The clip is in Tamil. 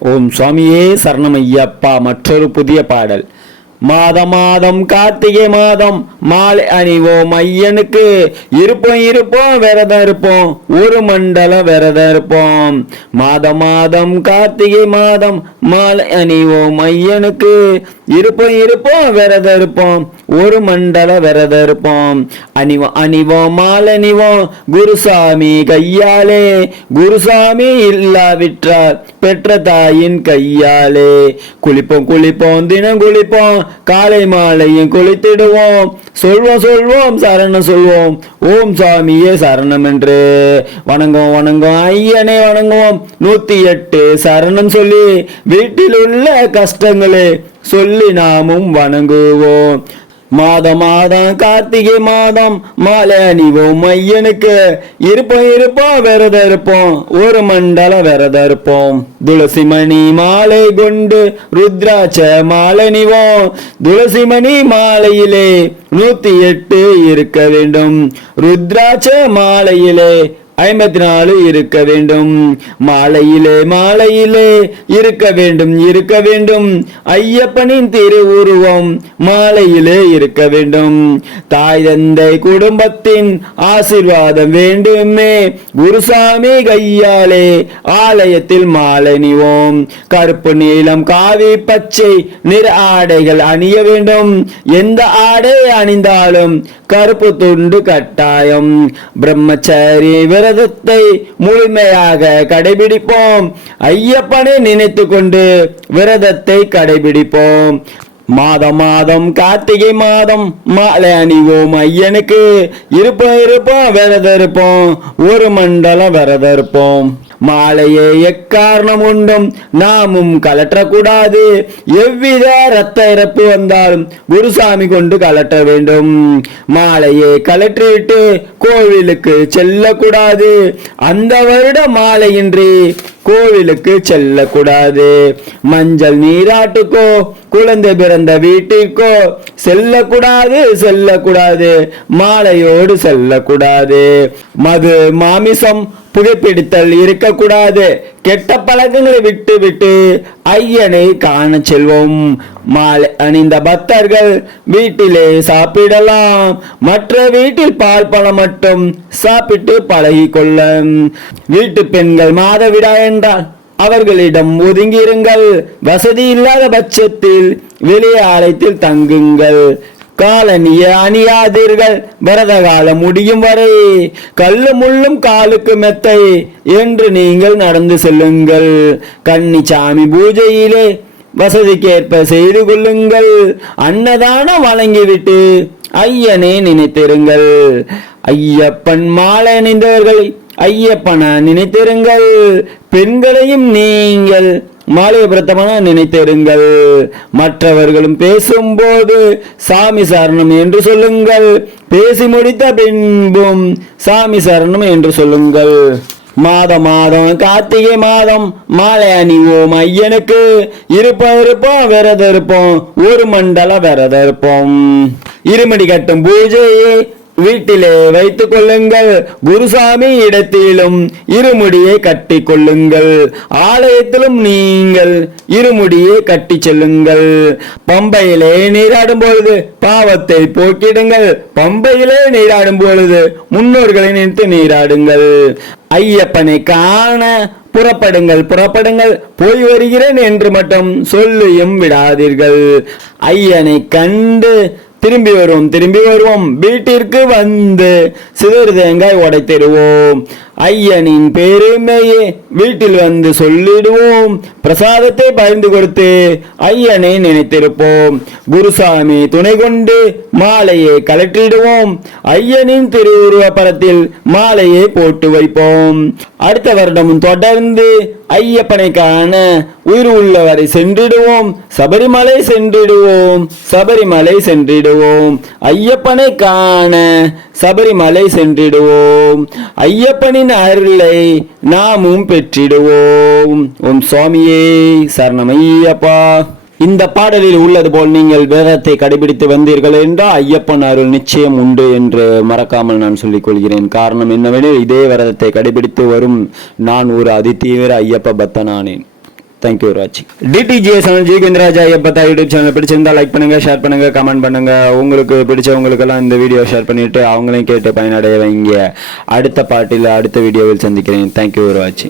ஓம் சுவாமியே சரணமையப்பா மற்றொரு புதிய பாடல். மாத மாதம் கார்த்திகை மாதம் மாலை அணிவோம் ஐயனுக்கு. இருப்போம் இருப்போம் விரதம் இருப்போம். ஒரு மண்டல விரதம் இருப்போம். மாத மாதம் கார்த்திகை மாதம் மாலை அணிவோம் ஐயனுக்கு. இருப்போம் இருப்போம் விரதம் இருப்போம். ஒரு மண்டல விரதம் இருப்போம். அணிவோம் அணிவோம் மாலை அணிவோம். குருசாமி கையாலே. குருசாமி இல்லாவிட்டால் பெற்ற தாயின் கையாலே. குளிப்போம் குளிப்போம் தினம் குளிப்போம். காலை மாலையும் குளித்திடுவோம். சொல்வோம் சொல்வோம் சரணம் சொல்வோம். ஓம் சாமியே சரணம் என்று. வணங்குவோம் வணங்குவோம் ஐயனே வணங்குவோம். நூத்தி எட்டு சரணம் சொல்லி வீட்டில் உள்ள கஷ்டங்களே சொல்லி நாமும் வணங்குவோம். மாதம் மாதம் கார்த்திகை மாதம். மாலை அணிவோம் மையனுக்கு இருப்போம் இருப்போம் விரதம் இருப்போம் ஒரு மண்டல விரதம் இருப்போம் துளசி மணி மாலை கொண்டு ருத்ராட்ச மாலை அணிவோம். துளசி மணி மாலையிலே நூத்தி எட்டு இருக்க வேண்டும். ருத்ராட்ச மாலையிலே ஐம்பத்தி நாலு இருக்க வேண்டும். மாலையிலே மாலையிலே இருக்க வேண்டும் இருக்க வேண்டும். ஐயப்பனின் திருவுருவம் மாலையிலே இருக்க வேண்டும். தாய் தந்தை குடும்பத்தின் ஆசிர்வாதம் வேண்டுமே. குருசாமி கையாலே ஆலயத்தில் மாலை அணிவோம். கருப்பு நீளம் காவி பச்சை நிற ஆடைகள் அணிய வேண்டும். எந்த ஆடை அணிந்தாலும் கருப்பு துண்டு கட்டாயம். பிரம்மச்சாரி விரதத்தை முழுமையாக கடைபிடிப்போம். ஐயப்பனை நினைத்து கொண்டு விரதத்தை கடைபிடிப்போம். மாதம் மாதம் கார்த்திகை மாதம் மாலை அணிவோம் ஐயனுக்கு. இருப்போம் இருப்போம் விரதம் இருப்போம். ஒரு மண்டலம் விரதம் இருப்போம். மாலையே எக்காரணம் உண்டும்? நாமும் கலற்றக்கூடாது. எவ்வித ரத்த இறப்பு வந்தாலும் குருசாமி கொண்டு கலற்ற வேண்டும். மாலையை கலற்றிவிட்டு கோவிலுக்கு செல்லக்கூடாது. அந்த வருட மாலையின்றி கோவிலுக்கு செல்லக்கூடாது. மஞ்சள் நீராட்டுக்கோ குழந்தை பிறந்த வீட்டிற்கோ செல்லக்கூடாது செல்லக்கூடாது. மாலையோடு செல்லக்கூடாது. மது மாமிசம் புகைப்பிடித்தல் இருக்கக்கூடாது. கெட்ட பழக்கங்களை விட்டு விட்டு ஐயனை காண செல்வோம். மாலை அணிந்த பக்தர்கள் வீட்டிலே சாப்பிடலாம். மற்ற வீட்டில் பால் பழம் மட்டும் சாப்பிட்டு பழகி கொள்ள வீட்டு பெண்கள் மாதவிடா என்றால் அவர்களிடம் ஒதுங்கியிருங்கள். வசதி இல்லாத பட்சத்தில் வெளியே ஆலயத்தில் தங்குங்கள். காலனிய அணியாதீர்கள். பரத காலம் முடியும் வரை கல்லு முள்ளும் காலுக்கு மெத்தை என்று நீங்கள் நடந்து செல்லுங்கள். கன்னிச்சாமி பூஜையிலே வசதிக்கேற்ப செய்து கொள்ளுங்கள். அன்னதானம் வழங்கிவிட்டு ஐயனே நினைத்திருங்கள். ஐயப்பன் மாலை அணிந்தவர்களை ஐயப்பன நினைத்திருங்கள். பெண்களையும் நீங்கள் மாலையபுரத்தமான நினைத்திருங்கள். மற்றவர்களும் பேசும்போது சாமி சரணம் என்று சொல்லுங்கள். பேசி முடித்த பின்பும் சாமி சரணம் என்று சொல்லுங்கள். மாத மாதம் கார்த்திகை மாதம் மாலை அணிவோம் ஐயனுக்கு. இருப்போம் இருப்போம் விரதம் இருப்போம் ஒரு மண்டல விரதம் இருப்போம். இருமடி கட்டும் பூஜையை வீட்டிலே வைத்துக் கொள்ளுங்கள். குருசாமி இடத்திலும் இருமுடியை கட்டி கொள்ளுங்கள். ஆலயத்திலும் நீங்கள் இருமுடியை கட்டி செல்லுங்கள். பம்பையிலே நீராடும் பொழுது பாவத்தை போக்கிடுங்கள். பம்பையிலே நீராடும் பொழுது முன்னோர்களை நினைத்து நீராடுங்கள். ஐயப்பனை காண புறப்படுங்கள் புறப்படுங்கள். போய் வருகிறேன் என்று மட்டும் சொல்லியும் விடாதீர்கள். ஐயனை கண்டு திரும்பி வருவோம் திரும்பி வருவோம். வீட்டிற்கு வந்து சிதறு தேங்காய் உடைத்திடுவோம். ஐயனின் பெருமையே வீட்டில் வந்து சொல்லிடுவோம். பிரசாதத்தை பகிர்ந்து கொடுத்து ஐயனை நினைத்திருப்போம். குருசாமி துணை கொண்டு மாலையை கலற்றிடுவோம் ஐயனின் திருவுருவ படத்தில் மாலையை போட்டு வைப்போம். அடுத்த வருடமும் தொடர்ந்து ஐயப்பனை காண உயிர் உள்ளவரை சென்றிடுவோம். சபரிமலை சென்றிடுவோம். சபரிமலை சென்றிடுவோம். ஐயப்பனை காண சபரிமலை சென்றிடுவோம். ஐயப்பனின் அருளை நாமும் பெற்றிடுவோம். ஓம் சுவாமியே சரணமையப்பா. இந்த பாடலில் உள்ளது போல் நீங்கள் வேதத்தை கடைபிடித்து வந்தீர்கள் என்றால் ஐயப்பன் அருள் நிச்சயம் உண்டு என்று மறக்காமல் நான் சொல்லிக் கொள்கிறேன். காரணம் என்னவெனில் இதே விரதத்தை கடைபிடித்து வரும் நான் ஒரு அதிதீவிர ஐயப்ப பக்தனானேன். தேங்க்யூ ராஜ் டிடிஜிஎஸ் ஜி குந்திராஜா எப்பத்தா யூடியூப் சேனல் பிடிச்சிருந்தா லைக் பண்ணுங்க ஷேர் பண்ணுங்க கமெண்ட் பண்ணுங்க. உங்களுக்கு பிடிச்சவங்களுக்கெல்லாம் இந்த வீடியோ ஷேர் பண்ணிட்டு அவங்களையும் கேட்டு பயனடைய வைங்க. அடுத்த பாட்டில் அடுத்த வீடியோவில் சந்திக்கிறேன். தேங்க்யூ ராஜ்